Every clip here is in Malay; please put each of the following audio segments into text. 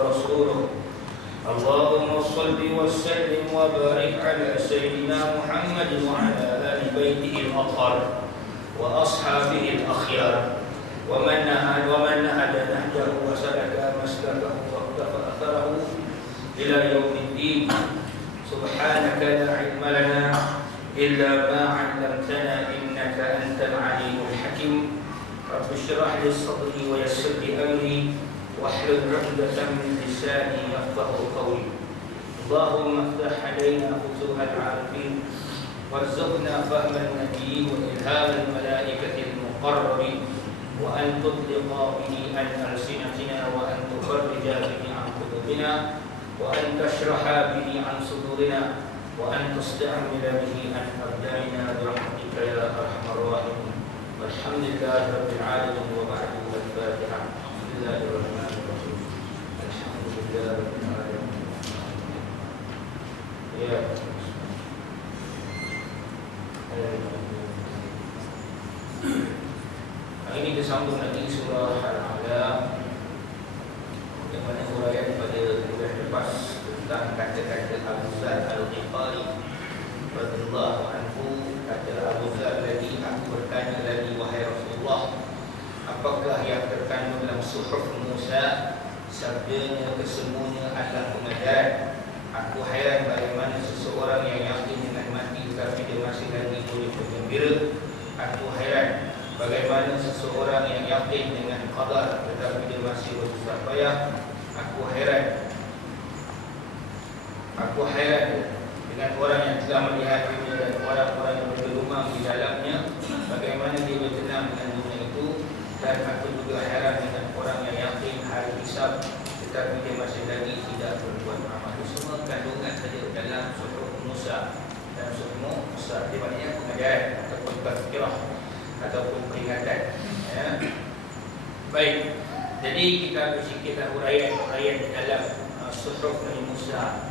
ورسوله. اللهم صل وسلم وبارك على سيدنا محمد وعلى آل بيته الأطهار وأصحابه الأخيار ومن نهج نهجه وسلك مسلكه واقتفى أثره إلى يوم الدين. سبحانك لا علم لنا إلا ما علمتنا إنك أنت العليم الحكيم. رب اشرح لي صدري ويسر لي أمري واحلل عقدة من لساني يفقه قولي. اللهم افتح علينا فتوح العارفين وارزقنا فهم النبيين وإلهام الملائكة المقربين وأن تطلق به عن ألسنتنا وأن تفرج به عن قلوبنا وأن تشرح به عن صدورنا وأن تستعمل به عن أبداننا برحمتك يا أرحم الراحمين. والحمد لله رب العالمين. وبعد الفاتحة. بسم الله الرحمن الرحيم. الحمد لله رب العالمين. Ya. Hari ini disambung lagi surah Al-Alaq yang mana huraian pada bulan lepas tentang kata-kata Abu Zar Al-Ghifari radhiyallahu anhu. Kata Abu Zar lagi, aku bertanya lagi, wahai Rasulullah, apakah yang terkandung dalam suhuf Musa? Sabdanya kesemuanya adalah pengajaran. Aku heran bagaimana seseorang yang yakin dengan mati tetapi dia masih lagi boleh bergembira. Aku heran bagaimana seseorang yang yakin dengan qadar tetapi dia masih bersusah payah. Aku heran dengan orang yang telah melihat dunia dan orang-orang yang bergelumang di dalamnya, bagaimana dia bertenang dengan dunia itu. Dan aku juga heran dengan orang yang yakin hari hisab tetapi dia masih lagi tidak berbuat amal. Semua kandungan saja dalam suhuf Musa. Dan suhuf Musa di maknanya pengajaran ataupun tazkirah ataupun peringatan, ya. Baik, jadi kita bersikirlah huraian di dalam suhuf Nabi Musa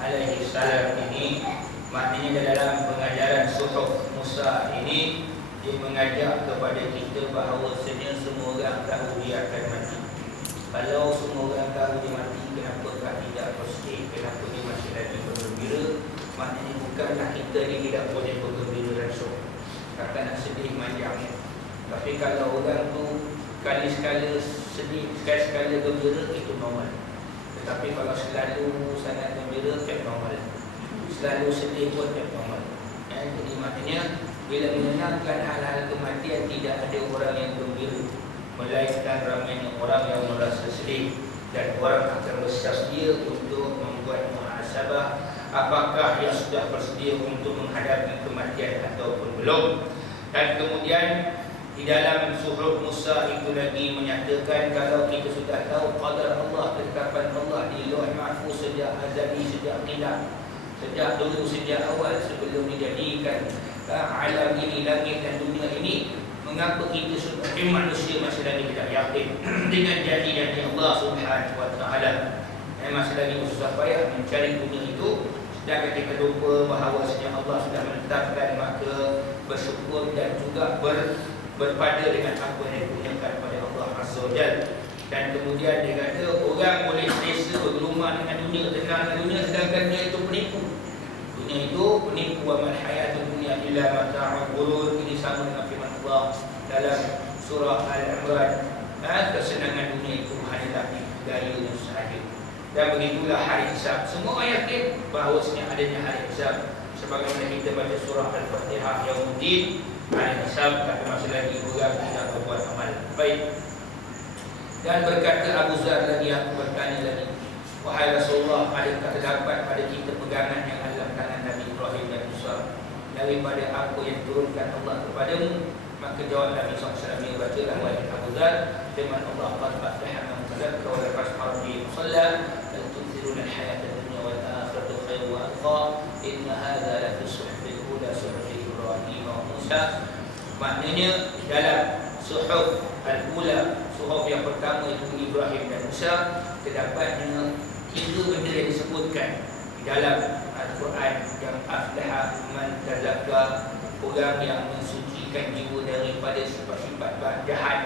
alaihi salam ini. Maknanya dalam pengajaran suhuf Musa ini, dia mengajak kepada kita bahawasanya semua orang tahu dia akan mati. Kalau semua orang tahu dia mati, kenapakah tidak bersedih? Kenapa dia masih lagi bergembira? Maknanya bukanlah kita ni tidak boleh bergembira langsung. Takkan nak sedih manjang. Tapi kalau orang tu sekali-sekala sedih, sekali-sekala gembira, itu normal. Tetapi kalau selalu sangat gembira, tak normal. Selalu sedih pun tak normal. Jadi maknanya bila menyenangkan hal-hal kematian, tidak ada orang yang gembira, melainkan ramainya orang yang merasa sedih. Dan orang akan bersedia untuk membuat muhasabah, apakah yang sudah bersedia untuk menghadapi kematian ataupun belum. Dan kemudian di dalam suhuf Musa itu lagi menyatakan, kalau kita sudah tahu qadar Allah, ketetapan Allah di Lauh Mahfuz sejak azali, sejak qilam, sejak dulu, sejak awal sebelum dijadikan alam ini, langit dan dunia ini, mengapa kita sebagai manusia masih lagi tidak yakin dengan janji-janji Allah Subhanahu wa taala? Masih lagi bersusah payah mencari dunia itu, sedangkan kita lupa bahawa sejak Allah sudah menetapkan, maka bersyukur dan juga berpada dengan apa yang dikurniakan pada Allah Azza wa Jalla. Dan kemudian dia kata, orang boleh selesa bergelumang dengan dunia, tenang dengan dunia, sedangkan dunia itu penipu. Dunia itu penipu. Wa mal hayatud dunya illa mata'ul ghurur. Ini sama dengan firman Allah dalam surah Al-Imran. Kesenangan dunia itu hanyalah gaya sahaja. Dan begitulah hari hisab. Semua orang yakin bahawasanya adanya hari hisab. Sebagaimana kita baca surah Al-Fatihah, Yaumuddin, hari hisab, tapi masih lagi orang tidak berbuat amal. Baik. Dan berkata Abu Zar lagi, aku bertanya lagi, wahai Rasulullah, adakah terdapat pada kita pegangan yang ada dalam tangan Nabi Ibrahim dan Musa daripada apa yang turunkan Allah kepadamu? Maka jawab Nabi SAW, yang bacalah wahai Abu Zar, firman Allah, qad aflaha man tazakka wa dzakara isma rabbih shalla bal tu'thiruna al-hayata ad-dunya wal akhiratu khairun wa abqa inna hadza la fi suhufil ula suhufi Ibrahim wa Musa. Maknanya dalam suhuf al-ula, suhuf yang pertama itu Ibrahim dan Musa, terdapatnya 3 benda yang disebutkan di dalam Al-Quran, yang aflaha man tazakka, orang yang mensucikan jiwa daripada sifat-sifat jahat,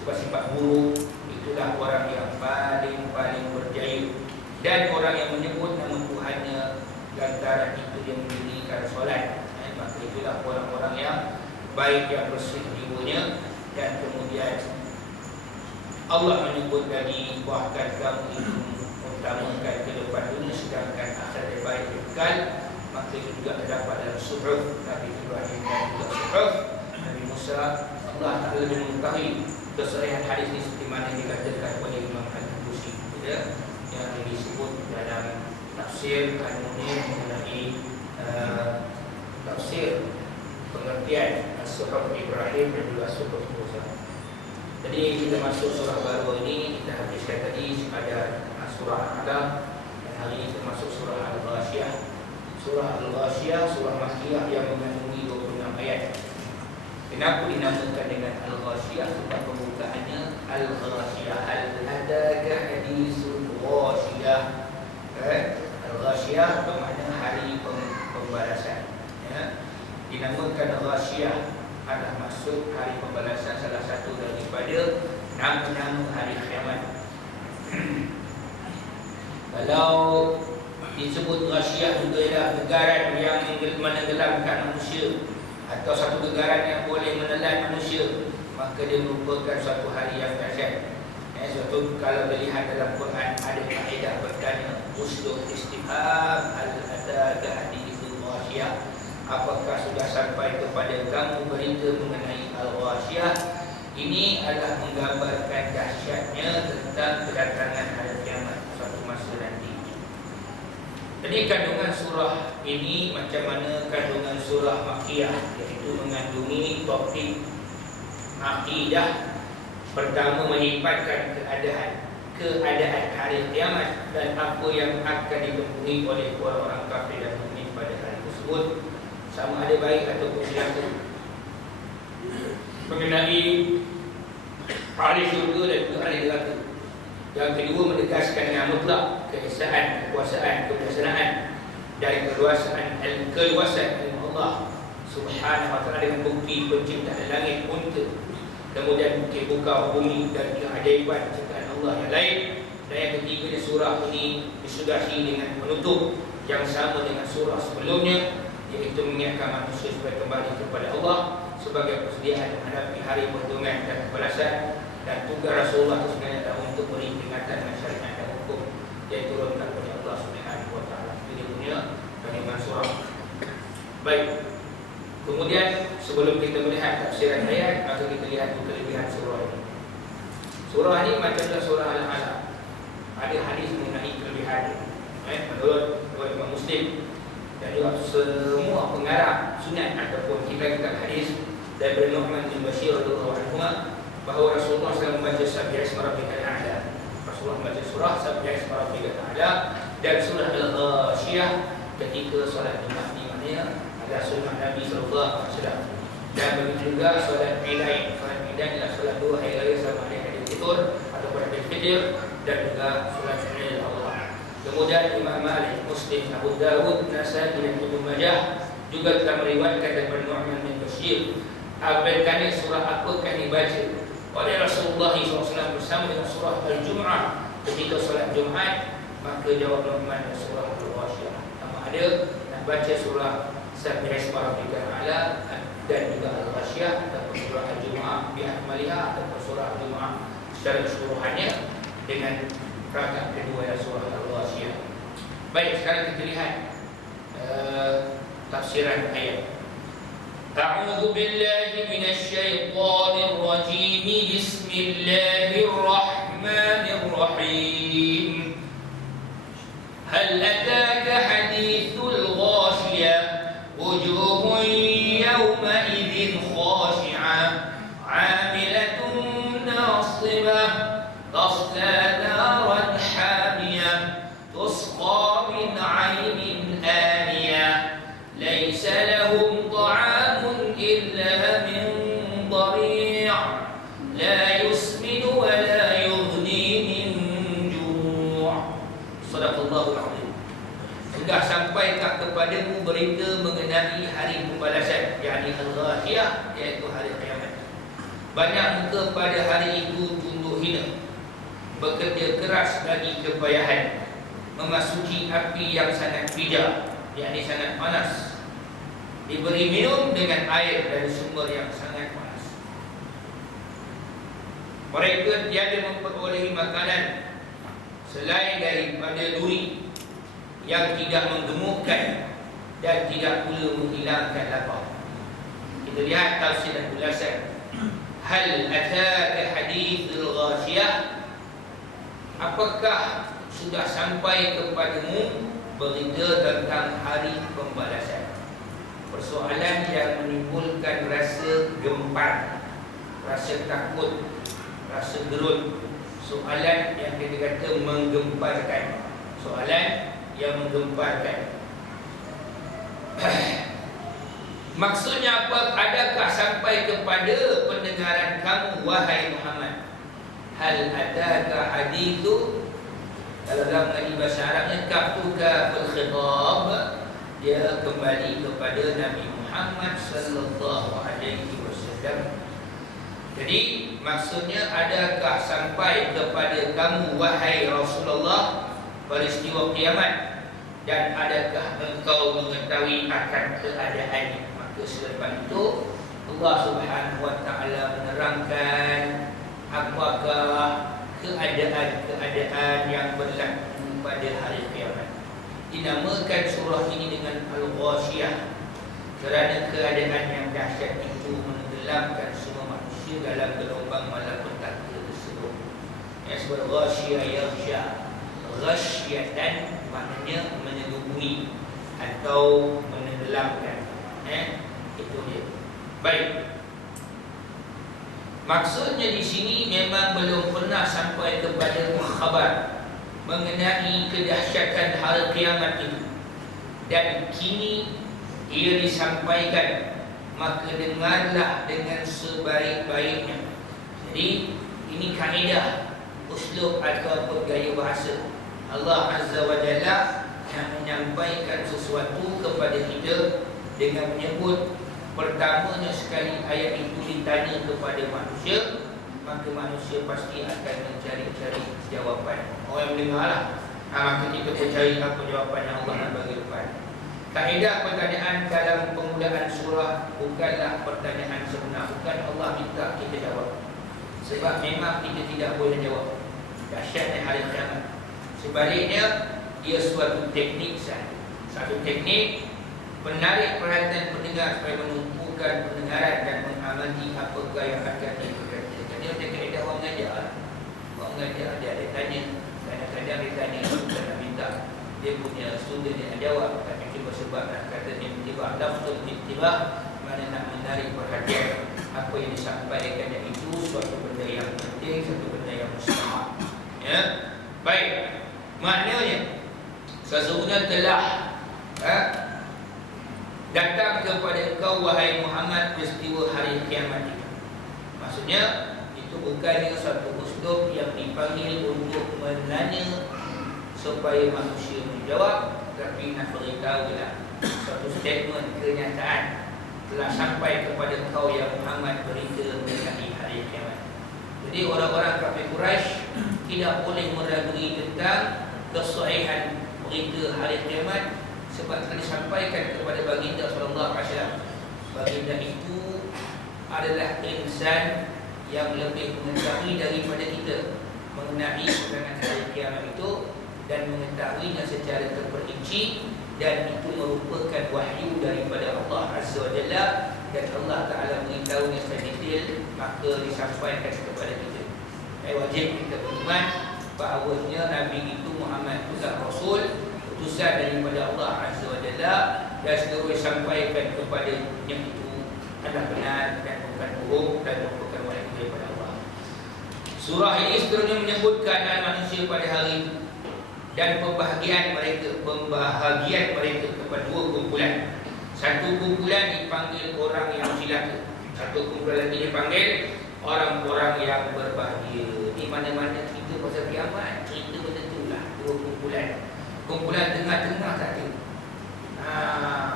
sifat-sifat buruk, itulah orang yang paling berjaya Dan orang yang menyebut nama Tuhannya lantaran itu dia mendirikan solat, maka itulah orang-orang yang baik, yang bersih jiwanya. Dan kemudian Allah menyebut lagi, bahkan kamu itu utamakan kehidupan dunia sedangkan akhirat baik kekal. Maka itu juga terdapat dalam suhuf Nabi Ibrahim dan juga suhuf Nabi Musa. Allah Ta'ala lebih mengetahui kesahihan hadis ini seperti mana dikatakan oleh Imam Al-Busi, yang disebut dalam tafsir Al-Munir mengenai tafsir pengertian suhuf Ibrahim dan juga suhuf Musa. Jadi kita masuk surah baru ini, kita habiskan tadi ada surah Al-Alaq, dan hari ini kita masuk surah Al-Ghashiyah. Surah Al-Ghashiyah, surah Makkiyah yang mengandungi 26 ayat. Kenapa dinamakan dengan Al-Ghashiyah? Sebab pembukaannya Al-Ghashiyah, Al-Adaka Hadisul Ghashiyah. Al-Ghashiyah bermakna hari pembalasan. Dinamakan Al-Ghashiyah adalah maksud hari pembalasan, salah satu daripada nama-nama hari kiamat. Kalau disebut Ghashiyah juga ialah gegaran yang menenggelamkan manusia, atau satu gegaran yang boleh menelan manusia, maka dia merupakan suatu hari yang dahsyat. Suatu kalau dilihat dalam Quran ada kaedah bertanya, uslub istifham al-adaka hadithul Ghashiyah, apakah sudah sampai kepada kamu berita mengenai Al-Ghashiyah? Ini adalah menggambarkan dahsyatnya tentang kedatangan hari kiamat suatu masa nanti. Jadi kandungan surah ini macam mana kandungan surah Makkiyah, iaitu mengandungi topik akidah. Pertama, menyifatkan keadaan hari kiamat dan apa yang akan ditemui oleh orang-orang kafir dan mukmin pada hari tersebut, sama ada baik ataupun celaka. Mengenai ahli syurga dan juga ahli neraka. Yang kedua, menegaskan yang mutlak keesaan, kekuasaan, kebijaksanaan dan keluasan ilmu Allah Subhanahu wa ta'ala dengan bukti penciptaan langit unta, kemudian bukti buka bumi dan keajaiban ciptaan Allah yang lain. Dan yang ketiga, di surah ini disudahi dengan penutup yang sama dengan surah sebelumnya, iaitu mengingatkan manusia supaya kembali kepada Allah sebagai persediaan menghadapi hari perhitungan dan pembalasan. Dan tugas Rasulullah itu sebenarnya adalah untuk beri peringatan dan syariat dan hukum yang diturunkan oleh Allah Subhanahu wa ta'ala. Ini punya kandungan surah. Baik. Kemudian sebelum kita melihat tafsiran ayat, maka kita lihat kelebihan surah ini. Surah ini macamlah surah Al-Alaq. Ada hadis mengenai kelebihan. Menurut Imam Muslim dan juga semua pengarang sunat ataupun kitab-kitab hadis dari Nu'man bin Bashir radhiyallahu anhu, bahawa Rasulullah SAW membaca Sabbihi Isma Rabbikal A'la. Rasulullah membaca surah Sabbihi Isma Rabbikal A'la dan surah Al-Ghashiyah ketika solat Jumaat, di mana adalah sunnah Nabi SAW. Dan begitu juga solat Idain. Solat Idain adalah solat dua hari raya sama ada Idul Fitr ataupun Idul Fitr, dan juga solat Idul Allah. Kemudian Imam Malik, Muslim, Abu Dawud, Nasai dan Ibnu Majah juga telah meriwayatkan daripada Nu'man bin Bashir. Apakah surah apakah dibaca oleh Rasulullah SAW bersama dengan surah Al-Jum'ah ketika solat Jumaat? Maka jawab Nu'man, surah Al-Ghashiyah. Sama ada nak baca surah Sabbihi Isma Rabbikal A'la dan juga Al-Ghashiyah, ataupun surah Al-Jum'ah bi'akmaliha, ataupun surah Al-Jum'ah secara keseluruhannya dengan rakaat kedua ya surah Al-Ghashiyah. Baik, sekarang kita lihat tafsiran ayat. A'udzu billahi minasy syaithanir rajim. Bismillahirrahmanirrahim. Hal ataka hadithul ghashiyah wujuhun yawma idzin khashi'ah 'amilatun nasibah tasla naran hamiyah tusqa min 'aynin aniyah laysa lahum ta'amun illa min dhari' la yusminu wa la yughni min ju'. Sadaqallahul azim. Sudah sampai tak kepadamu berita mengenai hari pembalasan, yakni Al-Ghashiyah, iaitu hari kiamat. Banyak muka pada hari itu tunduk hina, bekerja keras bagi kepayahan. memasuki api yang sangat pijar, yakni sangat panas, diberi minum dengan air dari sumber yang sangat panas. Mereka tiada memperolehi makanan selain daripada duri yang tidak menggemukkan dan tidak pula menghilangkan lapar. Kita lihat tafsir dan ulasan. Hal ataka hadithul ghashiyah, apakah sudah sampai kepadamu berita tentang hari pembalasan? Persoalan yang menimbulkan rasa gempar, rasa takut, rasa gerun. Soalan yang kita kata menggemparkan. Soalan yang menggemparkan. Maksudnya apa? Adakah sampai kepada pendengaran kamu, wahai Muhammad? Hal ataka hadithu, kalau dalam mengaji bahasa Arabnya kafuka fil khitab, dia kembali kepada Nabi Muhammad sallallahu alaihi wasallam. Jadi maksudnya, adakah sampai kepada kamu, wahai Rasulullah, peristiwa kiamat, dan adakah engkau mengetahui akan keadaannya? Maka selepas itu Allah Subhanahu wa taala menerangkan apakah keadaan-keadaan yang berlaku pada hari kiamat. Dinamakan surah ini dengan Al-Ghashiyah kerana keadaan yang dahsyat itu menenggelamkan semua manusia dalam gelombang malapetaka tersebut. Yang sebagai Ghashiyah yaghsha, ghasyatan maknanya menyelubuhi atau menenggelamkan. Itu dia. Baik. Maksudnya di sini memang belum pernah sampai kepada khabar mengenai kedahsyatan hari kiamat itu, dan kini ia disampaikan, maka dengarlah dengan sebaik-baiknya. Jadi ini kaedah, uslub ataupun gaya bahasa Allah Azza wa Jalla yang menyampaikan sesuatu kepada kita dengan menyebut pertamanya sekali ayat itu ditanya kepada manusia, maka manusia pasti akan mencari-cari jawapan. Orang yang mendengarlah, maka kita pun cari apa jawapan yang Allah nak bagi depan. Kaedah pertanyaan dalam permulaan surah bukanlah pertanyaan sebenar, bukan Allah minta kita jawab, sebab memang kita tidak boleh jawab. Dahsyatnya hari kiamat. Sebaliknya, ia suatu teknik sahaja. Satu teknik menarik perhatian pendengar supaya menumpukan pendengaran dan mengamati apakah yang akan diperkatakan. Dia ada kaedah orang mengajar. Orang mengajar dia ada tanya, kadang-kadang dia tanya bukan nak minta, dia punya student dia nak jawab, tapi cuba sebab nak kata dia tiba lafzul tiba, mana nak menarik perhatian apa yang disampaikan, itu suatu benda yang penting, satu benda yang mustahil. Ya, baik. Maknanya sesungguhnya telah datang kepada engkau, wahai Muhammad, peristiwa hari kiamat itu. Maksudnya itu bukannya suatu uslub yang dipanggil untuk menanya supaya manusia menjawab, tapi nak beritahulah suatu statement kenyataan telah sampai kepada engkau ya Muhammad berita mengenai hari kiamat. Jadi orang-orang kafir Quraisy tidak boleh meragui tentang kesahihan berita hari kiamat, sebab telah disampaikan kepada baginda sallallahu alaihi wasallam. Baginda itu adalah insan yang lebih mengetahui daripada kita mengenai kedatangan hari kiamat itu, dan mengetahuinya secara terperinci, dan itu merupakan wahyu daripada Allah Azza wa Jalla, dan Allah Ta'ala mengetahuinya secara detail, maka disampaikan kepada kita. Wajib kita beriman bahawanya Nabi itu Muhammad itu Rasul, utusan daripada Allah Azza wa Jalla, dan seluruh disampaikan kepadanya itu adalah benar dan bukan bohong dan merupakan wahyu daripada Allah. Surah ini seterusnya menyebut keadaan manusia pada hari itu dan pembahagian mereka kepada dua kumpulan. Satu kumpulan dipanggil orang yang celaka, satu kumpulan lagi dipanggil orang-orang yang berbahagia. Di mana-mana cerita pasal kiamat, cerita benda itulah dua kumpulan. Kumpulan tengah-tengah tadi,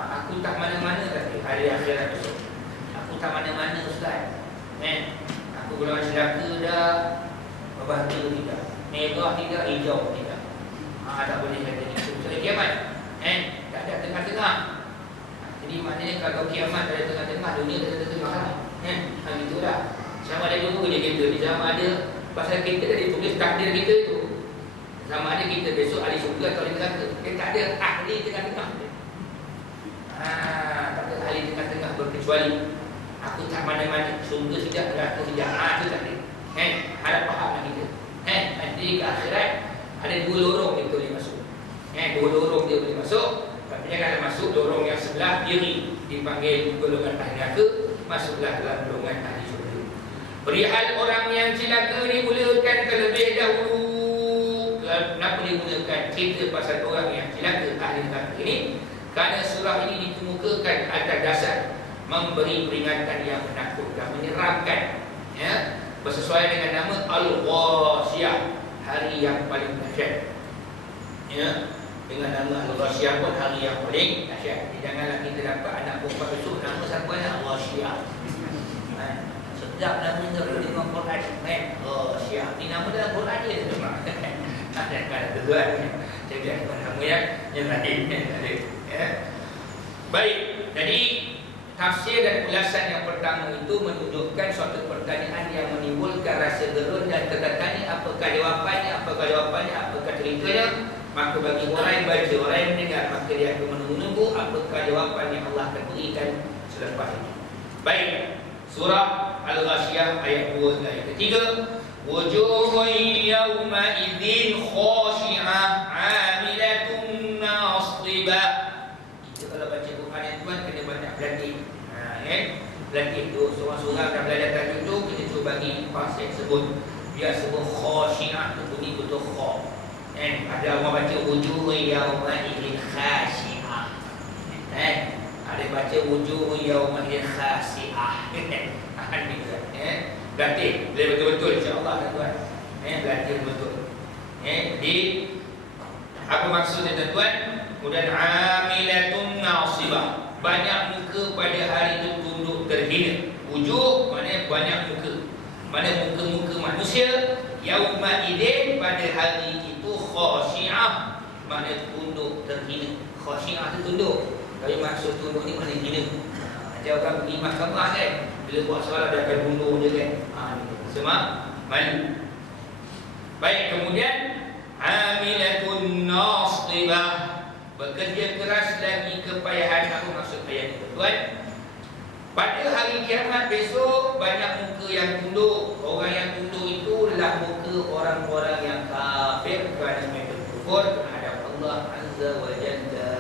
aku tak mana-mana tadi hari akhirat besok. Aku tak mana-mana ustaz. Aku golongan celaka dah, berbahagia tidak, merah tidak, hijau tidak. Tak boleh kata itu hari kiamat. Tak ada tengah-tengah. Jadi maknanya kalau kiamat ada tengah-tengah, dunia tak ada tengah lah. Itulah. Sama ada dulu kerja kita ni, sama ada pasal kita dah ditulis takdir kita tu. Sama ada kita besok ahli syurga atau ahli neraka. Dia tak ada ahli tengah-tengah. Tak ada ahli tengah-tengah berkecuali aku tak mana-mana, syurga sejak, neraka sejak. Itu tak ada. Harap fahamlah kita. Nanti ke akhirat ada dua lorong kita boleh masuk. Dua lorong dia boleh masuk. Tapi kalau masuk lorong yang sebelah kiri dipanggil golongan ahli neraka, masuklah dalam golongan ahli syurga. Perihal orang yang celaka dimulakan terlebih dahulu. Kenapa dimulakan cerita pasal orang yang celaka ahli neraka ini? Kerana surah ini dikemukakan atas dasar memberi peringatan yang menakutkan, menyeramkan, bersesuaian dengan nama Al-Ghashiyah, hari yang paling dahsyat. Dengan nama Al-Ghashiyah pun hari yang paling dahsyat. Janganlah kita dapat anak perempuan besok nama siapa nak Ghashiyah. Sedap nama dia dengan Quran. Ghashiyah. Ini nama dalam Quran dia memang. Ada tuan. Jadi nama yang lain. Baik. Jadi tafsir dan ulasan yang pertama itu menunjukkan suatu pertanyaan yang menimbulkan rasa gerun dan tertanya apakah jawapannya, apakah ceritanya. Maka bagi orang yang baca, orang yang mendengar, maka dia akan menunggu apakah jawapan yang Allah akan berikan selepas itu. Baik, surah Al-Ghashiyah ayat 2 dan ayat ketiga. Wujuhun yawma idzin khashi'ah 'amilatun nasibah. Kita kalau baca Quran yang tuan kena banyak berlatih. Berlatih tu seorang-seorang dah belajar tajuk tu, kita cuba bagi pasal sebut. Biar sebut khashi'ah tu bunyi betul kha. Ada orang baca wujuh yauma idzin khashi'ah. Ada baca wujuh yauma idzin khashi'ah. Berlatih boleh betul-betul insya-Allah tuan. Berlatih betul. Jadi apa maksudnya tuan? Kemudian amilatun nasibah. Banyak muka pada hari itu tunduk terhina. Wujuh maknanya banyak muka. Mana muka-muka manusia yauma idzin pada hari itu khashi'ah, maknanya tunduk terhina. Khashi'ah itu tunduk. Tapi maksud tunduk ni maknanya hina. Macam orang pergi mahkamah kan, bila buat soalan dia akan tunduk je kan. Semua malu. Baik, kemudian amilatun nasibah, bekerja keras lagi kepayahan. Apa maksud ayat itu tuan? Pada hari kiamat besok banyak muka yang tunduk. Orang yang tunduk itu adalah muka orang-orang yang kafir kerana mereka kufur terhadap Allah Azza wa Jalla.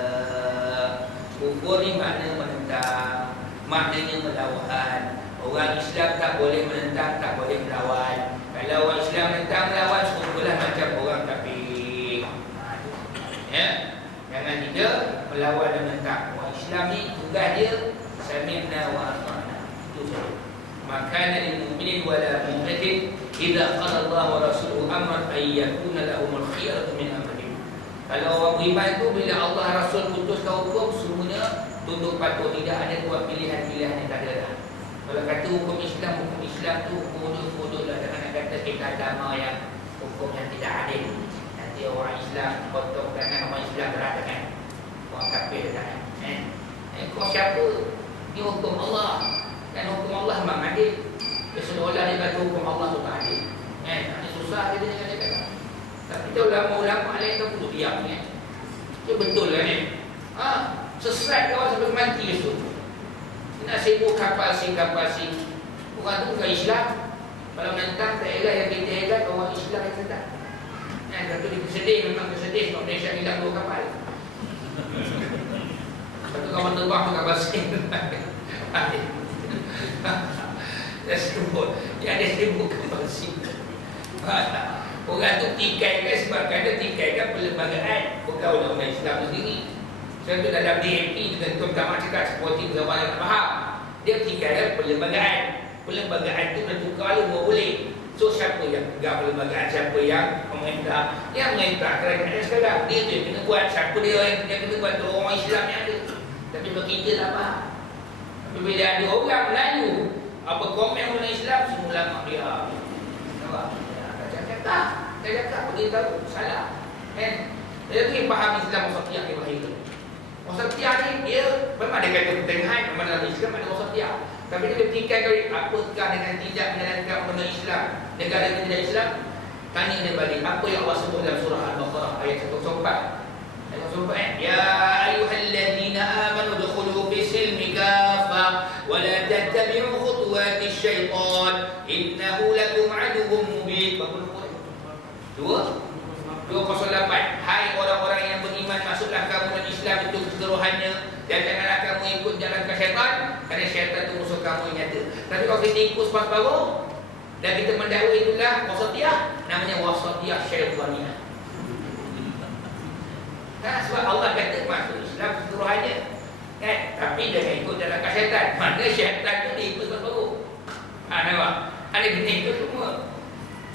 Kufur ni makna menentang, maknanya melawan. Orang Islam tak boleh menentang, tak boleh melawan. Kalau orang Islam menentang, melawan, serupalah macam orang kafir. Jangan kita melawan dan menentang. Orang Islam ni tugas dia sami'na wa ata'na. Itu saja. Maka lil mu'minin wa la mu'minatin idza qala Allah wa rasuluhu amran ay yakuna lahumul khiyaratu min amrihim. Kalau orang beriman itu bila Allah Rasul putuskan hukum, semuanya tunduk patuh, tidak ada buat pilihan-pilihan yang tak ada dah. Kalau kata hukum Islam tu bodoh lah. Jangan nak kata kita agama yang hukum yang tidak adil. Nanti orang Islam potong tangan orang Islam berat tangan, orang kafir tangan. Kau siapa? Ini hukum Allah. Dan hukum Allah memang adil. Dia seolah dia kata hukum Allah tu tak adil. Ini susah dia dengan dia kata. Tapi kita ulama-ulama lain tu perlu diam ni. Itu betul kan ni? Sesat kawan sampai mati tu. Nak sibuk kapal sing. Orang tu bukan Islam. Kalau menentang tak heran yang kita heran orang Islam yang sedap. Kata dia kesedih, memang kesedih sebab Malaysia hilang 2 kapal. Satu kawan terbang tu kapal sing. Dia sebut, dia sibuk kapal sing. Orang tu tikai kan sebab kata tikai kan perlembagaan, bukan undang-undang Islam sendiri. Sebab tu dalam DMP dengan Tuan Tamah cakap seperti zaman yang faham. Dia tikai kan perlembagaan. Perlembagaan tu dah tukar lu boleh. So siapa yang pegang perlembagaan, siapa yang memerintah? Yang memerintah kerajaan sekarang. Dia tu yang kena buat. Siapa dia yang kena buat tu? Orang Islam yang ada. Tapi bagi kita tak faham. Tapi bila ada orang Melayu apa komen orang Islam, semua ulama dia. Nampak? Tak cakap, beritahu salah. Kan? Jadi faham Islam wasatiyah ni bahaya tu. Wasatiyah ni dia memang ada kata pertengahan, memang dalam Islam ada wasatiyah. Tapi dia bertikai kali apakah dengan tidak menjalankan benda Islam, negara yang tidak Islam? Tanya dia balik, apa yang Allah sebut dalam surah Al-Baqarah ayat 104? Ayat 104 ya ayyuhallazina amanu dukhulu fi silmi kaffah wa la tattabi'u khutuwatis syaitan innahu lakum aduwwun mubin. Berapa nombor? 208. Hai orang-orang yang beriman, masuklah kamu dalam Islam itu keseluruhannya dan janganlah kamu ikut jalan ke syaitan, kerana syaitan itu musuh kamu yang nyata. Tapi kalau kita ikut separuh dan kita mendahului, itulah wasatiyah, namanya wasatiyah syaitaniyah. Sebab Allah kata masuk Islam keseluruhannya, kan? Tapi jangan ikut jalan ke syaitan. Mana syaitan itu diikut separuh. Nampak? Ada kena ikut semua.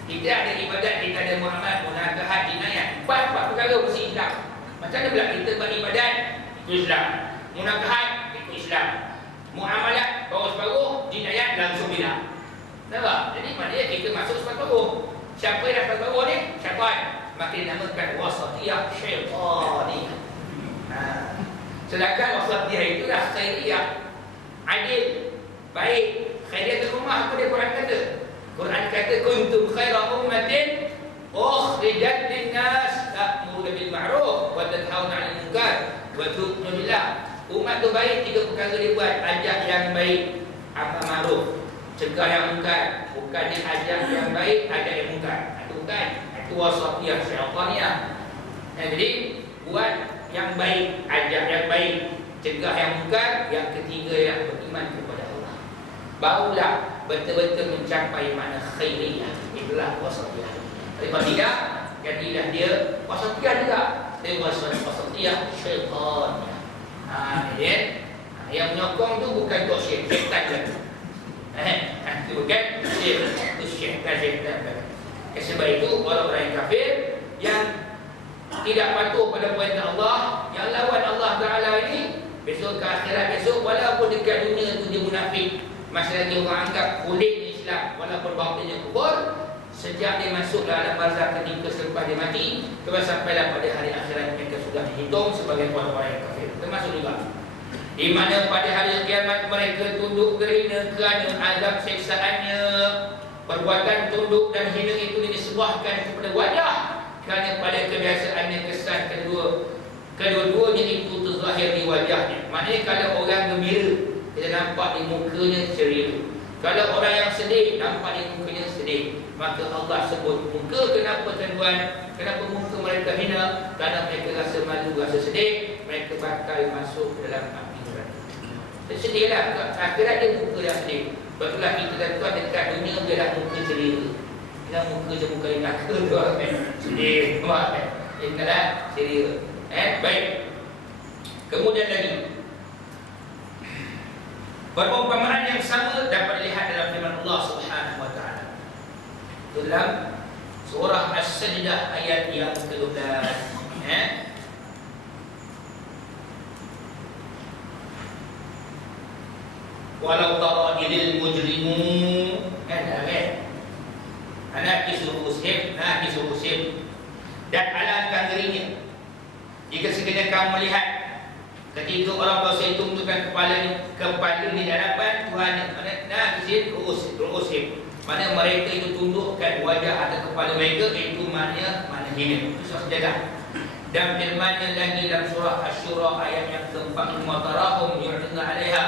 Kita ada ibadat, kita ada muamalat, munakahat, jinayat. Empat perkara mesti Islam. Macam mana pula kita beribadat? Ikut Islam. Munakahat, ikut Islam. Muamalat, bawa separuh. Jinayat, langsung bilang. Nampak? Jadi maknanya kita masuk separuh. Siapa yang dapat separuh ni? Syaitan. Maka dinamakan wasatiyah syaitaniyah. Sedangkan wasatiyah itu dah khairiyah, adil, baik. Khairiyah tu rumah, apa dia Quran kata? Quran kata kuntum khaira ummatin ukhrijat linnas ta'muruna bil ma'ruf wa tanhauna 'anil munkar wa tu'minuna billah. Umat tu baik, tiga perkara dia buat: ajak yang baik, amar ma'ruf, cegah yang munkar. Bukan dia ajak yang baik, ajak yang munkar. Itu bukan. Itu wasatiyah syaitaniyah. Jadi buat yang baik, ajak yang baik, cegah yang munkar. Yang ketiga yang beriman kepada Allah, barulah betul-betul mencapai makna khairiyah. Itulah wasatiyah. Tapi kalau tidak, jadilah dia wasatiyah juga. Dia wasatiyah syaitaniyah. Yang menyokong tu bukan tok syaitan kan? Itu bukan itu syaitan. Sebab itu orang-orang yang kafir yang tidak patuh pada perintah Allah, yang lawan Allah Ta'ala ini, besok ke akhirat esok, walaupun dekat dunia tu dia munafik, masih lagi orang anggap kulit Islam, walaupun batinnya kufur, sejak dia masuk dalam barzakh ketika selepas dia mati, sampailah pada hari akhirat mereka sudah dihitung sebagai orang-orang yang kafir. Termasuk juga di mana pada hari kiamat mereka tunduk kerana azab siksaannya. Perbuatan tunduk dan hina itu disebabkan kepada wajah, kerana pada kebiasaannya kesan kedua-duanya itu terzahir di wajahnya. Maknanya kalau orang gembira, kita nampak di mukanya ceria. Kalau orang yang sedih, nampak di mukanya sedih. Maka Allah sebut muka. Kenapa tuan-tuan? Kenapa muka mereka hina? Kerana mereka rasa malu, rasa sedih. Mereka bakal masuk dalam api neraka. Sedihlah. Akhirat dia muka yang sedih. Betullah kita tuan dekat dunia dia dah muka ceria. Dia muka je muka neraka tu. Sedih. Kita dah ceria. Baik. Kemudian lagi, perumpamaan yang sama dapat dilihat dalam firman Allah Subhanahu wa taala dalam surah As-Sajdah ayat yang ke-12. Walau tara idil mujrimun nakisu ru'usihim dan alangkah ngerinya jika sekiranya kamu melihat ketika orang dosa itu menundukkan kepala di hadapan Tuhan. Nakisu ru'usihim, mana mereka itu tundukkan wajah atau kepala mereka, itu maknanya hina. Itu surah Sajdah. Dan firman-Nya lagi dalam surah Asy-Syura ayat yang ke-4, "Matarahum yu'riduna 'alaiha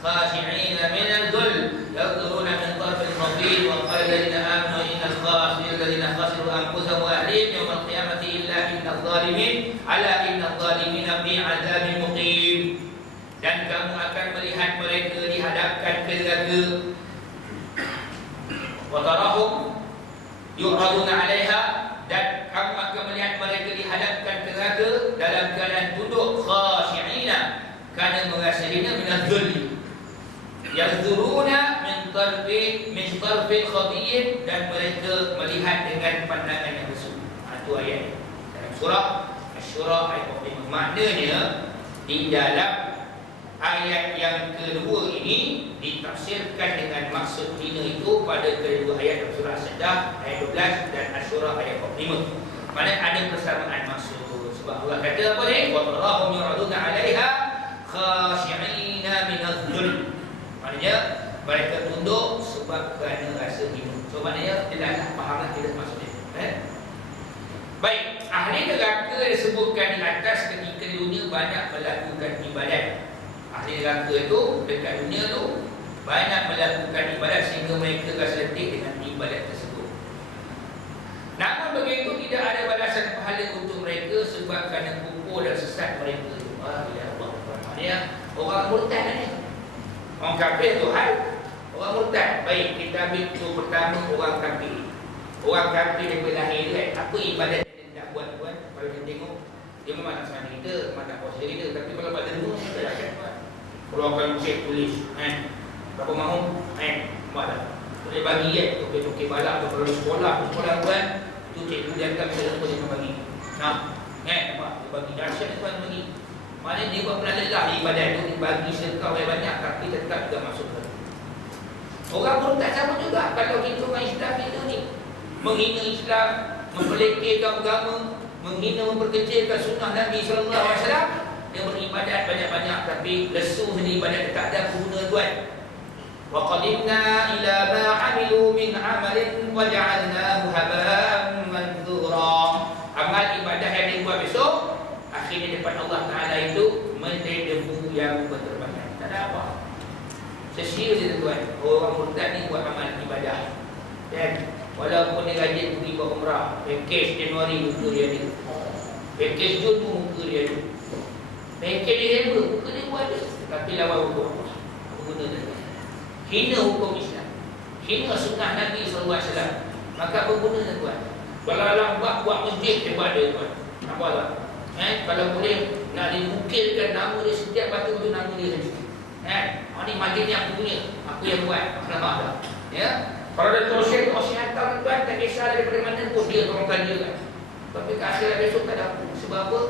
khashi'ina min al-dhul yadhuruna min tarfil raqib wa qala alladhina amanu innal khasirin alladhina khasiru anfusahum wa ahlihim yawmal qiyamati illa innal zalimin ala innal zalimina fi 'adzabin muqim." Dan kamu akan melihat mereka dihadapkan ke neraka. Wa tarahum yu'raduna 'alaiha, dan kamu akan melihat mereka dihadapkan ke neraka dalam keadaan tunduk, khashi'ina, kerana merasa hina, minadh-dhulli, yanzuruna min tarfin khabiyyin, dan mereka melihat dengan pandangan yang besar. Itu ayat dalam surah Asy-Syura ayat 45. Maknanya di dalam ayat yang kedua ini ditafsirkan dengan maksud hina itu pada kedua ayat dalam surah As-Sajdah ayat 12 dan Asy-Syura ayat 45. Maknanya ada persamaan maksud. Sebab wa tarahum yuraduna 'alaiha khashi'ina min adh-dhul. Maknanya mereka tunduk sebab kerana rasa hina. So maknanya dia dah fahamlah kita maksudnya. Baik, ahli neraka disebutkan di atas ketika di dunia banyak melakukan ibadat. Ahli neraka itu dekat dunia tu banyak melakukan ibadat sehingga mereka rasa letih dengan ibadat tersebut. Namun begitu tidak ada balasan pahala untuk mereka sebab kerana kufur dan sesat mereka. Ya Allah. Maknanya orang murtad ni. Orang kafir tu hal. Orang murtad. Baik, kita ambil tu pertama orang kafir. Orang kafir daripada lahir kan, apa ibadat dia tak buat. Kalau kita tengok, dia memang nak sembahyang kita, memang tak puasa kita. Tapi kalau pada dulu, kita dah kan buat. Keluarkan cek tulis, berapa mahu, buat dah. Boleh bagi kan, tokek-tokek balak atau kalau sekolah buat, itu cikgu dia akan bisa lepas dia bagi. Nah, nampak, dia bagi dahsyat dia tuan bagi. Maknanya dia buat pernah lelah ibadat itu, dia bagi sedekah banyak, tapi tetap juga masuk ke. Orang pun tak sama juga. Kalau kita orang Islam itu ni menghina Islam, memperlekehkan agama, menghina, memperkecilkan sunnah Nabi SAW, dia beribadat banyak-banyak tapi lesu sendiri ibadat tak ada guna tuan. Wa qadimna ila ma 'amilu min 'amalin wa ja'alnahu haba'an manthura. Amal ibadah yang dibuat besok akhirnya depan Allah Taala itu menjadi debu yang berterbangan. Tak ada apa. Sesia dia tuan. Orang murtad ni buat amal ibadah. Dan walaupun dia rajin pergi buat umrah, package Januari muka dia ada, package Jun pun muka dia ada, package Disember muka dia pun ada, tapi lawan hukum Allah. Apa guna dia? Hina hukum Islam, hina sunnah Nabi SAW. Maka apa guna dia tuan? Kalau lambat buat masjid, dia buat dia tuan. Apa tak? Kalau boleh nak dimukilkan nama dia, setiap batu itu nama dia sendiri. Ini masjid yang aku punya, aku yang buat. Nampak tak? Ya. Kalau ada tosyen hantar tuan, tak kisah daripada mana pun dia tolongkan dia kan. Tapi ke akhirat besok tak ada apa. Sebab apa?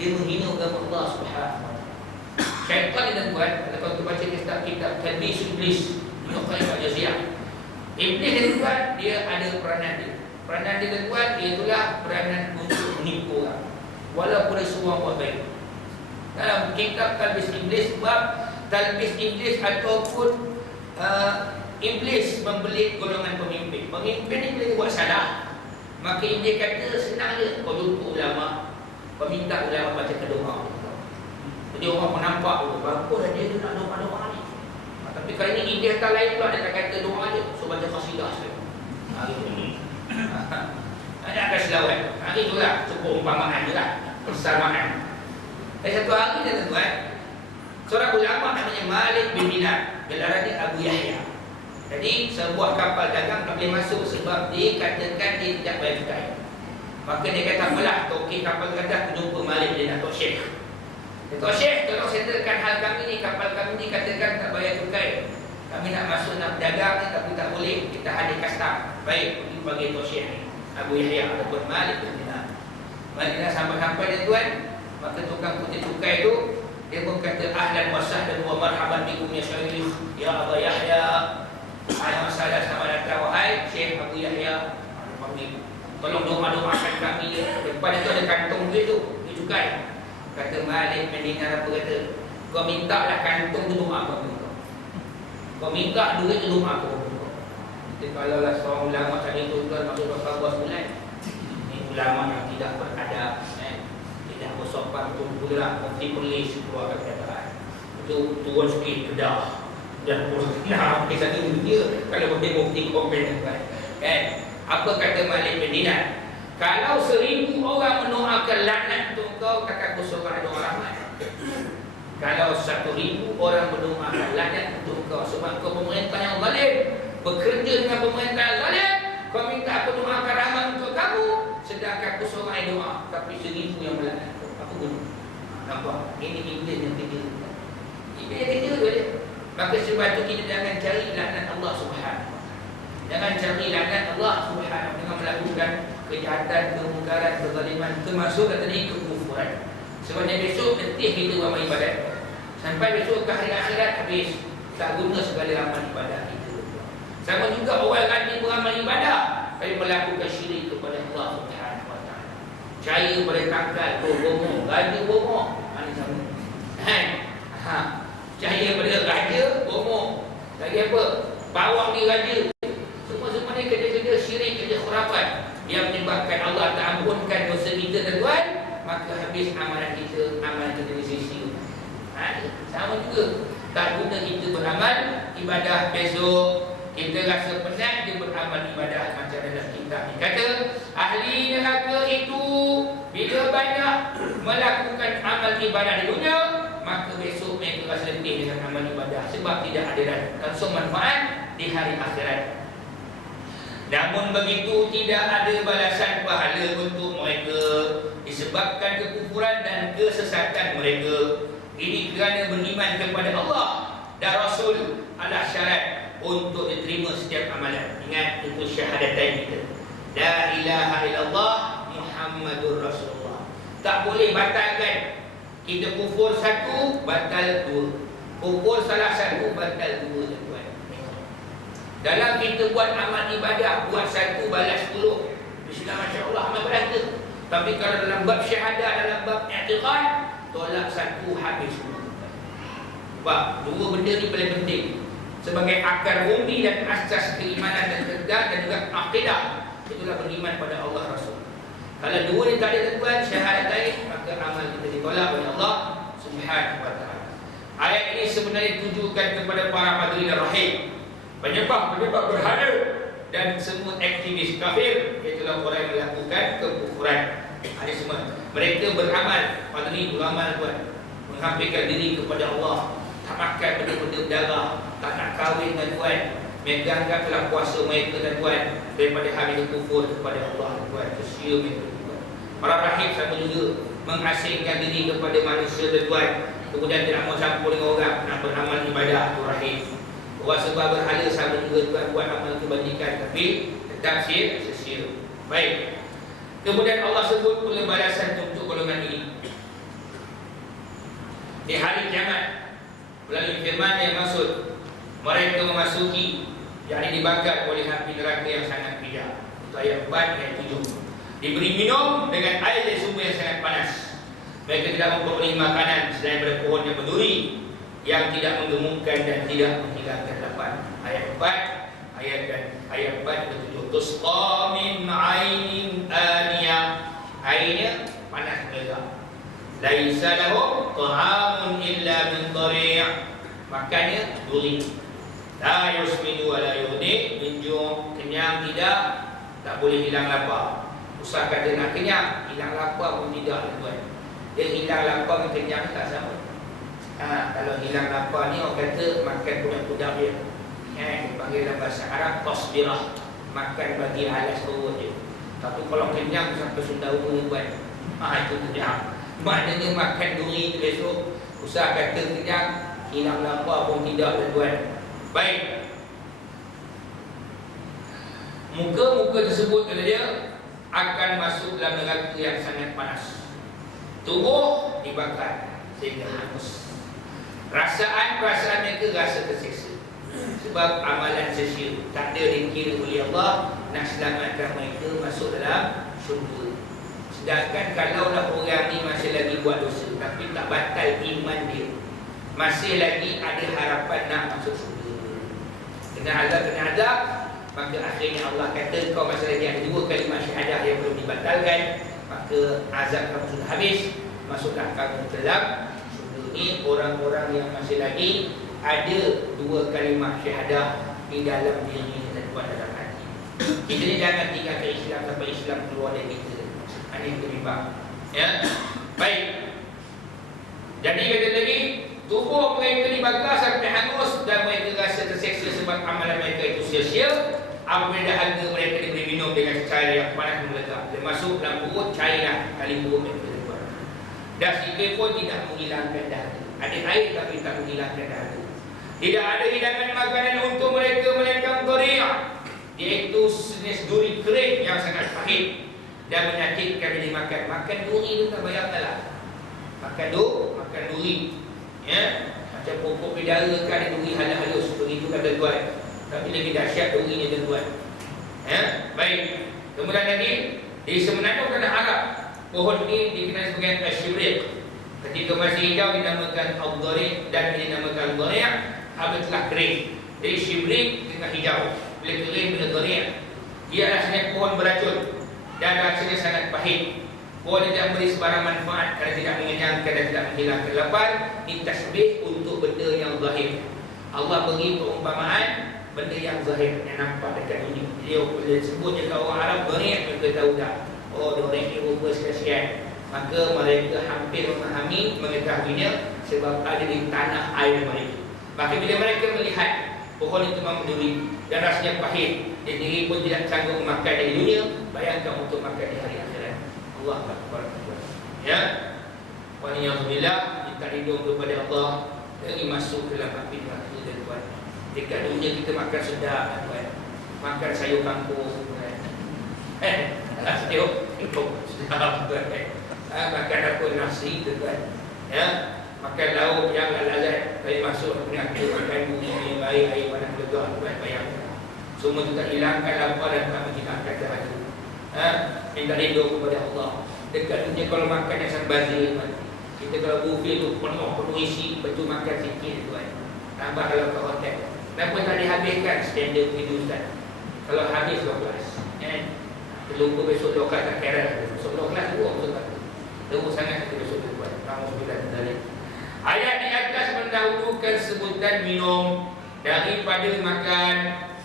Dia menghina agama Allah SWT. Syaitan ni tuan, kalau kita baca kitab Talbis Iblis, Ibn Qayyim Al-Jauziyah. Iblis ni tuan, dia ada peranan dia. Peranan dia tuan, iaitulah peranan untuk menipu orang. Walaupun dia suruh buat baik. Dalam kitab Talbis Iblis, bab Talbis Iblis ataupun Iblis membeli golongan pemimpin. Pemimpin ni boleh buat salah, maka Iblis kata senang je, kau jumpa ulama, kau minta ulama baca doa. Jadi orang pun nampak, berapa dah dia tu nak doa-doa ni. Tapi kali ni Iblis tak lain pula, dia tak kata doa je, so baca qasidah sekali. Ada akan selawat. Hari tu lah, cukup umpamaan je lah, persamaan. Satu hari dia tuan, seorang ulama namanya Malik bin Dinar, gelar dia Abu Yahya. Jadi sebuah kapal dagang tak boleh masuk sebab dia katakan dia tidak bayar cukai. Maka dia kata apalah, tokek kapal kata aku jumpa Malik dia nak Tok Syekh. Tok Syekh, tolong settlekan hal kami ni, kapal kami ni katakan tak bayar cukai. Kami nak masuk nak berdagang ni tapi tak boleh, kita hadir custom. Baik, pergi bagi Tok Syekh ni, Abu Yahya ataupun Malik bin Dinar. Malik dah sampai-sampai dia tuan, maka tukang putih cukai tu dia pun kata ahlan wa sahlan wa marhaban bikum ya Syekh, ya Abu Yahya. Ada masalah, selamat datang wahai Syekh Abu Yahya. Tolong doa-doakan kami. Depan itu ada kantong duit tu, duit cukai. Kata Malik bin Dinar apa kata? Kau minta lah kantong tu doa apa kau? Kau minta duit tu doa apa kau? Jadi kalau lah seorang ulama tadi tu tuan masuk pasal 2 bulan, ni ulama yang tidak beradab, tidak bersopan, tu lah mufti polis keluarkan kenyataan. Itu turun sikit kedah. Dan nak habis satu dunia kalau boleh bukti komplain kan. Apa kata Malik bin Dinar? Kalau 1000 orang mendoakan laknat untuk kau, kata aku seorang doa rahmat. Kalau 1000 orang mendoakan laknat untuk kau sebab kau pemerintah yang zalim, bekerja dengan pemerintah yang zalim, kau minta aku doakan rahmat untuk kamu, sedangkan aku seorang yang doa, tapi 1000 yang melaknat kau. Apa guna? Nampak? Ini Iblis yang kerja. Iblis yang kerja tu dia. Maka sebab itu kita jangan cari laknat Allah Subhanahu. Jangan cari laknat Allah Subhanahu dengan melakukan kejahatan, kemungkaran, kezaliman, termasuk tadi kekufuran. Sebabnya besok letih kita amal ibadat. Sampai besok ke hari akhirat habis, tak guna segala amal ibadat kita. Sama juga orang rajin beramal ibadah tapi melakukan syirik kepada Allah Subhanahu wa taala. Cahaya pada tangkal bomo, raja bomo. Ini sama. Cahaya pada raja bomo. Lagi apa? Bawang ni raja. Semua ni kerja-kerja syirik, kerja khurafat yang menyebabkan Allah tak ampunkan dosa kita tuan, maka habis amalan kita di sisi. Sama juga. Tak guna kita beramal ibadah besok. Kita rasa penat dia beramal ibadah macam dalam kitab ni kata, ahli neraka itu bila banyak melakukan amal ibadah di dunia, maka besok mereka rasa letih dengan amal ibadah sebab tidak ada langsung manfaat di hari akhirat. Namun begitu tidak ada balasan pahala untuk mereka disebabkan kekufuran dan kesesatan mereka. Ini kerana beriman kepada Allah dan Rasul adalah syarat untuk diterima setiap amalan. Ingat itu syahadatain kita. La ilaha illallah Muhammadur Rasulullah. Tak boleh batalkan. Kita kufur satu, batal dua. Kufur salah satu, batal dua. Dalam kita buat amal ibadah, buat satu balas 10. Bismillah, Masya Allah, amal ibadah tu. Tapi kalau dalam bab syahadah, dalam bab i'tiqad, tolak satu, habis semua. Sebab dua benda ni paling penting. Sebagai akar umbi dan asas keimanan dan tegak dan juga akidah, itulah beriman pada Allah Rasul. Kalau dua ni tak ada tuan, syahadatain, maka amal kita ditolak oleh Allah Subhanahu wa ta'ala. Ayat ini sebenarnya ditujukan kepada para hadirin rahim, penyembah-penyembah berhala dan semua aktivis kafir, itulah orang yang melakukan kekufuran. Ada semua. Mereka beramal, hadirin beramal buat menghampirkan diri kepada Allah, tak makan benda-benda berdarah, tak nak kahwin dengan tuan. Mereka anggaplah puasa mereka dan tuan daripada habis kufur kepada Allah tuan, kesia mereka tuan. Para rahib sama juga mengasingkan diri kepada manusia dan tuan, kemudian tidak mau campur dengan orang, nak beramal ibadah tu rahib. Orang sebab berhala sama juga tuan, buat amal kebajikan tapi tetap sia-sia. Baik. Kemudian Allah sebut pula balasan untuk golongan ini di hari kiamat melalui firman yang maksud mereka memasuki, yakni dibakar oleh api neraka yang sangat bijak. Itu ayat 4 ayat 7. Diberi minum dengan air dari sumber yang sangat panas. Mereka tidak memperoleh makanan selain daripada pohon yang berduri yang tidak menggemukkan dan tidak menghilangkan lapar. Ayat 4 ayat 4 dan 7. Tusqa min 'ainin aniyah. Airnya panas meledak. Laisa lahum ta'amun illa min dhari'. Makannya duri. La yusminu wa la yughni min ju'. Kenyang tidak, tak boleh hilang lapar. Usah kata nak kenyang, hilang lapar pun tidak tuan. Dia hilang lapar dengan kenyang tak sama. Kalau hilang lapar ni orang kata makan budak-budak dia. Dipanggil dalam bahasa Arab tasbirah, makan bagi alas perut je. Tapi kalau kenyang sampai sundawa tuan, itu kenyang. Maknanya makan duri tu besok, usah kata kenyang, hilang lapar pun tidak tuan. Baik. Muka-muka tersebut kata dia akan masuk dalam neraka yang sangat panas. Tubuh dibakar sehingga hangus. Perasaan mereka rasa tersiksa sebab amalan sia-sia, tak ada dikira oleh Allah nak selamatkan mereka masuk dalam syurga. Sedangkan kalaulah orang ni masih lagi buat dosa tapi tak batal iman dia, masih lagi ada harapan nak masuk syurga, kena azab, maka akhirnya Allah kata kau masih lagi ada 2 kalimah syahadah yang belum dibatalkan, maka azab kamu sudah habis, masuklah kamu ke dalam syurga. Ini orang-orang yang masih lagi ada 2 kalimah syahadah di dalam diri dan buat dalam hati. Kita ni jangan tinggalkan Islam sampai Islam keluar dari kita. Ini ketimbang. Ya. Baik. Jadi kata lagi, tubuh mereka dibakar sampai hangus dan mereka rasa terseksa sebab amalan mereka itu sia-sia. Apabila dahaga mereka diberi minum dengan cair yang panas meledak, dia masuk dalam perut, cairlah kali perut mereka keluar. Dan sikit pun tidak menghilangkan dahaga. Ada air tapi tak menghilangkan dahaga. Tidak ada hidangan makanan untuk mereka melainkan dhari', iaitu sejenis duri kering yang sangat pahit dan menyakitkan bila dimakan. Makan duri tu tak bayangkanlah. Makan duri. Ya, macam pokok bidara kan duri halus-halus begitu kata tuan. Tapi lebih dahsyat duri ni tuan. Ya, baik. Kemudian lagi di semenanjung tanah Arab Pohon ini dikenal sebagai asyibrik. Ketika masih hijau dinamakan al-dhari' dan dinamakan al-dhari'. Apabila telah kering, jadi syibrik dengan hijau. Bila kering bila dhari', dia rasanya pohon beracun dan rasanya sangat pahit. Pohon tidak memberi sebarang manfaat kerana tidak mengenyangkan dan tidak menghilangkan lapar. Ini tasbih untuk benda yang zahir. Allah beri perumpamaan benda yang zahir yang nampak dekat dunia. Dia boleh sebut je kat orang Arab dhari', mereka tahu dah. Oh, dhari' ni rupa sekasian. Maka mereka hampir memahami, mengetahuinya sebab ada di tanah air mereka. Maka bila mereka melihat pohon itu memberi dan rasanya pahit, dia sendiri pun tidak sanggup memakan di dunia, bayangkan untuk makan di hari akhirat. Allah Akbar. Ya. Waliyahzubillah, minta lindung kepada Allah dari masuk ke dalam api neraka dan Tuhan. Dekat dunia kita makan sedap tuan. Makan sayur kangkung tuan. Sayur kangkung sedap tuan. Makan apa nasi tuan. Ya. Makan lauk yang lazat dari masuk neraka, makan bumi yang baik, air panas lega tuan, bayangkan. Semua itu tak hilangkan lapar dan tak menghilangkan dahaga. Minta lindung kepada Allah. Dekat dunia kalau makan yang sangat tuan. Kita kalau buffet tu penuh isi, betul makan sikit tuan. Tambah kalau ke hotel. Kenapa tak dihabiskan standard itu Ustaz? Kalau habis 12 kan? Terlupa besok 2 kelas tak kira. Besok 2 kelas dua besok tak. Teruk sangat kita besok tu buat. Kamu sudah kembali. Ayat di atas mendahulukan sebutan minum daripada makan.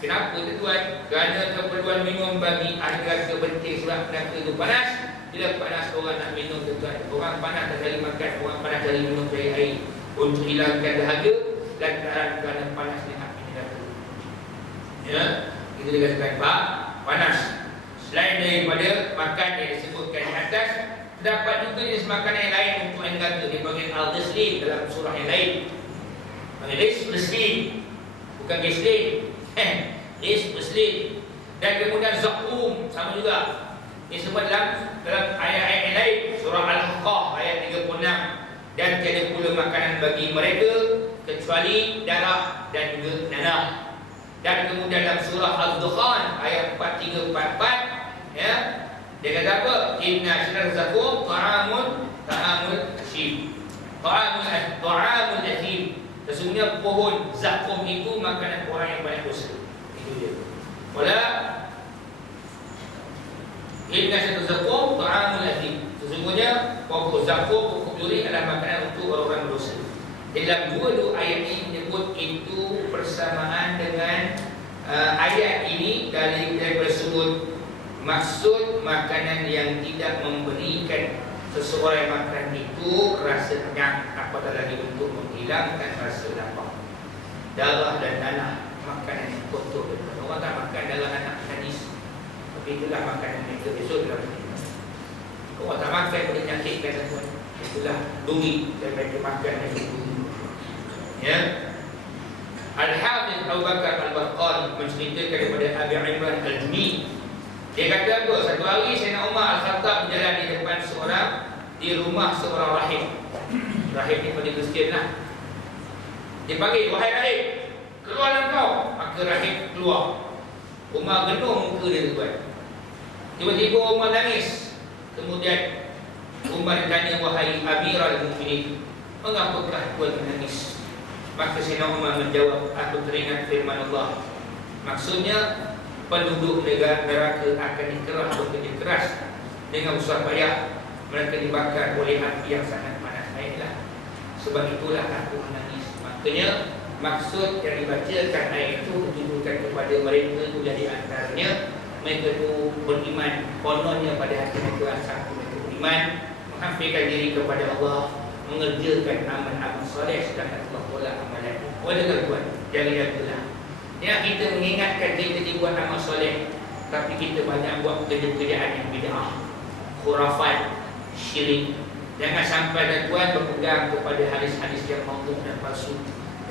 Kenapa tuan? Kerana keperluan minum bagi ahli rasa penting sebab neraka itu panas. Bila panas orang nak minum tuan. Orang panas tak cari makan, orang panas cari minum, cari air untuk hilangkan dahaga dan kerana panasnya api neraka. Ya, kita dikatakan panas. Selain daripada makan yang disebutkan di atas, terdapat juga jenis makanan yang lain untuk ahli neraka dipanggil al-ghislin dalam surah yang lain. Ghislin, bukan ghislin. Ghislin. Dan kemudian zakum sama juga. Ini semua dalam ayat-ayat yang lain. Surah Al-Haqqah ayat 36. Dan tiada pula makanan bagi mereka kecuali darah dan juga nanah. Dan kemudian dalam surah Al-Dukhan ayat 43-44, ya, dia kata apa? Inna syirar zakum ta'amul asyim. Ta'amul asyim. Sesungguhnya pohon zakum itu makanan orang yang banyak dosa. Itu dia. Wala inna syirar zakum ta'amul asyim. Sesungguhnya pokok zakum, pokok duri adalah makanan untuk orang-orang berdosa. Dalam dua ayat ini menyebut itu persamaan dengan ayat ini daripada sudut maksud makanan yang tidak memberikan seseorang yang makan itu rasa kenyang, apatah lagi untuk menghilangkan rasa lapar. Darah dan nanah makanan yang kotor. Orang tak makan darah anak hadis, tapi itulah makanan mereka besok dalam hidup. Orang tak makan boleh menyakitkan tuan. Itulah duri dan mereka makan dan duri. Ya. Al-Hafidh Abu Bakar Al-Barqani menceritakan daripada Abi Imran Al-Jumi. Dia kata apa? Satu hari Sayyidina Umar Al-Khattab berjalan di depan di rumah seorang rahib. Rahib ni pada Kristian lah. Dia panggil, wahai rahib, keluarlah kau. Maka rahib keluar. Umar genuh muka dia tuan. Tiba-tiba Umar nangis. Kemudian Umar ditanya, wahai Amirul Mukminin, mengapakah tuan menangis? Maka Sayyidina Umar menjawab, aku teringat firman Allah. Maksudnya penduduk neraka akan dikerah bekerja keras dengan usaha payah. Mereka dibakar oleh api yang sangat panas. Baiklah, sebab itulah aku menangis. Makanya maksud yang dibacakan ayat itu menunjukkan kepada mereka itu jadi antaranya mereka itu beriman. Kononnya pada hati mereka sanggup mereka beriman, menghampirkan diri kepada Allah, mengerjakan amal-amal soleh sedangkan Allah tolak amalan. Walaupun tuan, jaga-jagalah. Ya, kita mengingatkan kita dibuat amal soleh, tapi kita banyak buat kerja-kerjaan yang bid'ah, khurafat, syirik. Jangan sampai dan tuan berpegang kepada hadis-hadis yang maudhu' dan palsu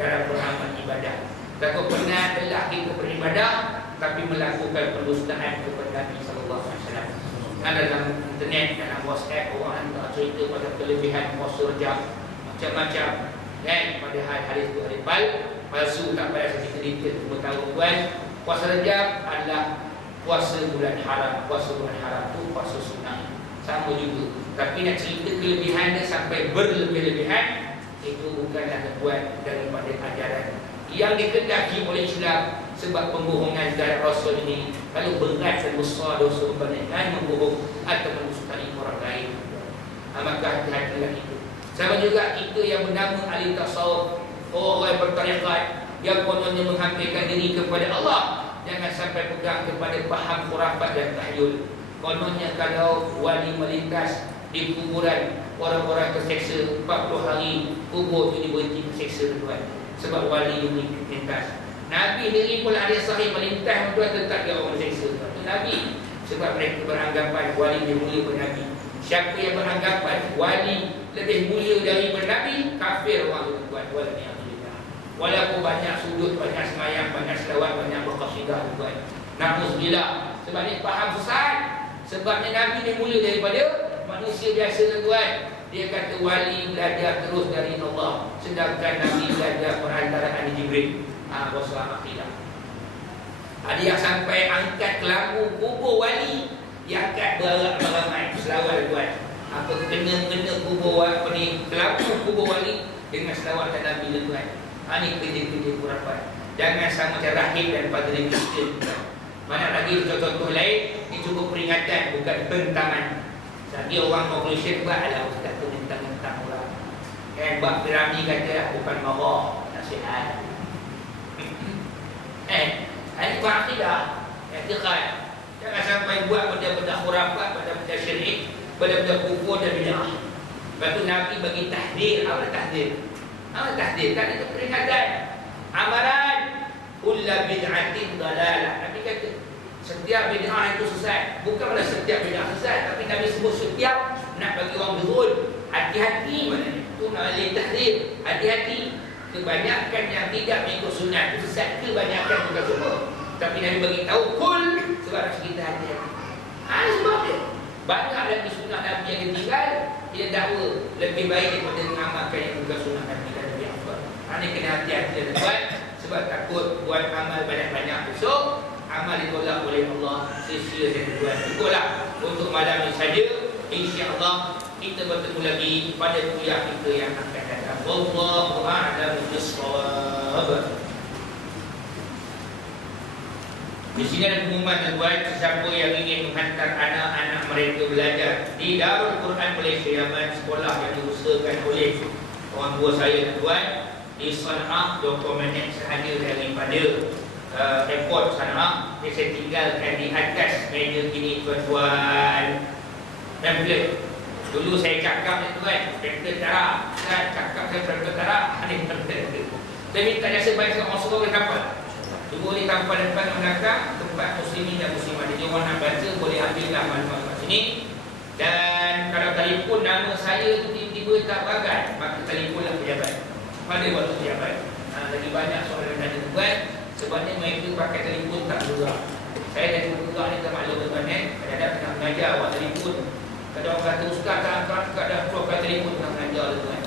dalam beramal ibadah. Takut pernah telah kita beribadah tapi melakukan pendustaan kepada Nabi sallallahu alaihi wasallam. Ada dalam internet, dalam WhatsApp, orang hantar cerita pada kelebihan puasa Rajab macam-macam kan, padahal hadis itu hadis palsu. Tak payah kita detail untuk tahu tuan, puasa Rajab adalah puasa bulan haram. Puasa bulan haram itu puasa sunnah. sama juga. Tapi nak cerita kelebihan dia sampai berlebih-lebihan, itu bukanlah buat daripada ajaran yang dikendaki oleh Islam. Sebab pembohongan dari Rasul ini kalau berat dan besar dosa dengan membohong atau mendustakan orang lain, maka hati-hatilah itu. Sama juga kita yang bernama ahli tasawuf, orang yang bertarikat, yang kononnya menghampirkan diri kepada Allah, jangan sampai pegang kepada paham khurafat dan tahyul. Kononnya kalau wali melintas di kuburan, orang-orang terseksa 40 hari, kubur itu diberhenti terseksa tuan. Sebab wali yang melintas. Nabi sendiri pun ada sahih melintas tuan, tetap dia orang terseksa. Nabi, sebab mereka beranggapan wali lebih mulia daripada Nabi. Siapa yang beranggapan wali lebih mulia daripada Nabi, kafir orang itu tuan. Walaupun banyak sudut, banyak semayang, banyak selawat, banyak berqasidah tuan. Na'udzubillah. Sebab ni faham sesat. Sebabnya Nabi ni mulia daripada manusia biasa tuan. Dia kata wali belajar terus dari Allah, sedangkan Nabi belajar perantaraan Jibril. Wassalam akidah. Ada yang sampai angkat kelambu kubur wali, diangkat beramai-ramai selawat tuan. Apa kena kubur apa ni, kelambu kubur wali dengan selawat dan Nabi tuan. Ini kerja-kerja khurafat. Jangan sama macam rahib dan padri Kristian. Mana lagi contoh-contoh lain, ini cukup peringatan, bukan bentangan. Jadi orang Malaysia buat adalah ustaz tu mentang-mentang orang. Buat piramid kata bukan marah, nasihat. Ini buat akidah, i'tiqad. Jangan sampai buat benda-benda khurafat, benda-benda syirik, benda-benda kufur dan bid'ah. Lepas tu Nabi bagi tahdir. Apa tahdir? Tahdir kan itu peringatan. Amaran kullu bid'atin dalalah. Nabi kata setiap bid'ah itu sesat. Bukanlah setiap bid'ah sesat, tapi Nabi sebut setiap nak bagi orang berhul. Hati-hati maknanya. Itu namanya tahdir. Hati-hati. Kebanyakan yang tidak mengikut sunat itu sesat, kebanyakan bukan semua. Tapi Nabi bagi tahu kul, sebab harus kita hati-hati. Sebab dia banyak lagi sunat Nabi yang ditinggal, dia dakwa lebih baik daripada mengamalkan yang bukan sunat Nabi dan lebih afdal. Ini kena hati-hati tuan, sebab takut buat amal banyak-banyak besok amal ditolak oleh Allah, sia-sia dan tuan. Cukuplah untuk malam ini saja. InsyaAllah kita bertemu lagi pada kuliah kita yang akan datang. Wallahu a'lam bis-shawab. Di sini ada pengumuman tuan, sesiapa yang ingin menghantar anak-anak mereka belajar di Darul Quran Malaysia Yaman, sekolah yang diusahakan oleh orang tua saya tuan, di Sana'a 20 minit sahaja daripada airport Sana'a. Saya tinggalkan di atas meja kini tuan-tuan dan boleh. Dulu saya cakap tuan, pembetul tarak. Saya cakap saya pembetul tarak. Ini pembetul. Saya minta jasa baik orang suruh boleh kapal. Dua di kapal depan belakang, tempat muslimin dan muslimat. Jadi orang nak baca boleh ambillah maklumat kat sini. Dan kalau telefon nama saya tu tiba-tiba tak bagai, maka telefonlah pejabat. Pada waktu pejabat. Lagi banyak soalan yang tanya tuan. Sebabnya mereka pakai telefon tak juga. Saya dari buka ni tak maklum tuan kadang-kadang tengah mengajar awak telefon. Kadang orang kata ustaz tak angkat, kadang pakai telefon tengah mengajar tuan.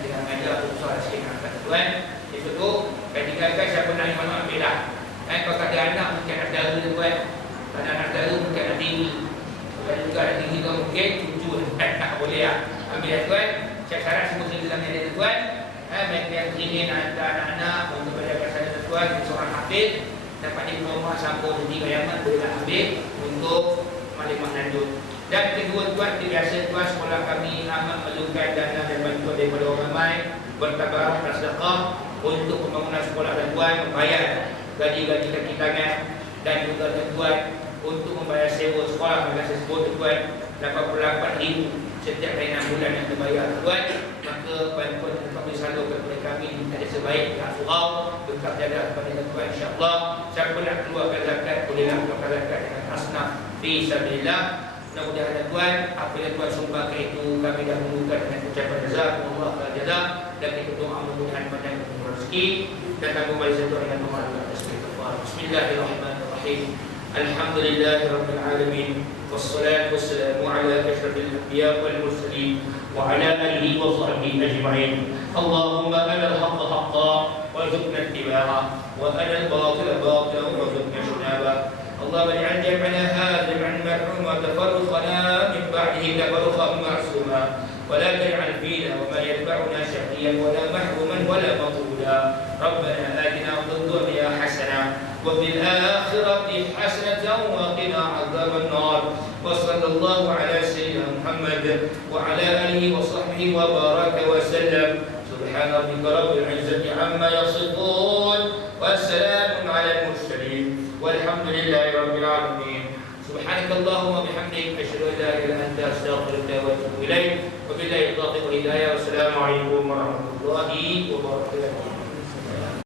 Tengah mengajar tu soal sikit nak angkat tuan. Itu tu, saya tinggalkan siapa nak ni mana ambil lah. Kalau tak ada anak mungkin ada dara tuan. Kalau ada dara mungkin ada tinggi. Kalau juga ada tinggi tu mungkin cucu tak boleh lah. Ambil lah tuan. Saya syarat semua cerita dalam ada tuan. Mereka yang ingin hantar anak-anak untuk belajar sana tuan, seorang hafiz dapat diploma sambung di Yaman bolehlah ambil untuk maklumat lanjut. Dan kedua tuan, biasa tuan sekolah kami amat memerlukan dana dan bantuan daripada orang ramai, bertabaruk dan sedekah untuk pembangunan sekolah dan tuan, membayar gaji-gaji kaki tangan dan juga tuan untuk membayar sewa sekolah. Maka saya sebut tuan 88,000 setiap hari 6 bulan yang dibayar tuan. Maka bantuan yang kami salurkan kepada kami ada sebaik pihak surau tetap jaga kepada tuan insya-Allah. Siapa nak keluarkan zakat bolehlah keluarkan zakat dengan asnaf fi sabilillah. Mudah-mudahan tuan apa yang tuan sumbangkan itu kami dah menggunakan dengan ucapan jazakumullah khairan jazak, dan kita doa mudah-mudahan panjang umur rezeki dan tanggung balik satu dengan pemahaman istighfar. Bismillahirrahmanirrahim. Alhamdulillahirabbil alamin. Wassalatu wassalamu ala asyrafil anbiya wal mursalin wa ala alihi wa sahbihi ajma'in. Allahumma arina al-haqqa haqqan warzuqna ittiba'ah wa arina al-batila batilan warzuqna ijtinabah. اللهم اجعل جمعنا هذا جمعا مرحوما وتفرقنا من بعده تفرقا معصوما ولا تجعل فينا وما يتبعنا شقيا ولا محروما ولا مطرودا ربنا آتنا في الدنيا حسنة وفي الآخرة حسنة وقنا عذاب النار وصلى الله على سيدنا محمد وعلى آله وصحبه وبارك وسلم سبحان ربك رب العزة عما يصفون والسلام على المرسلين والحمد لله رب العالمين سبحانك اللهم وبحمدك أشهد أن لا إله إلا أنت أستغفرك وأتوب إليك وبالله التوفيق والهداية والسلام عليكم ورحمة الله وبركاته.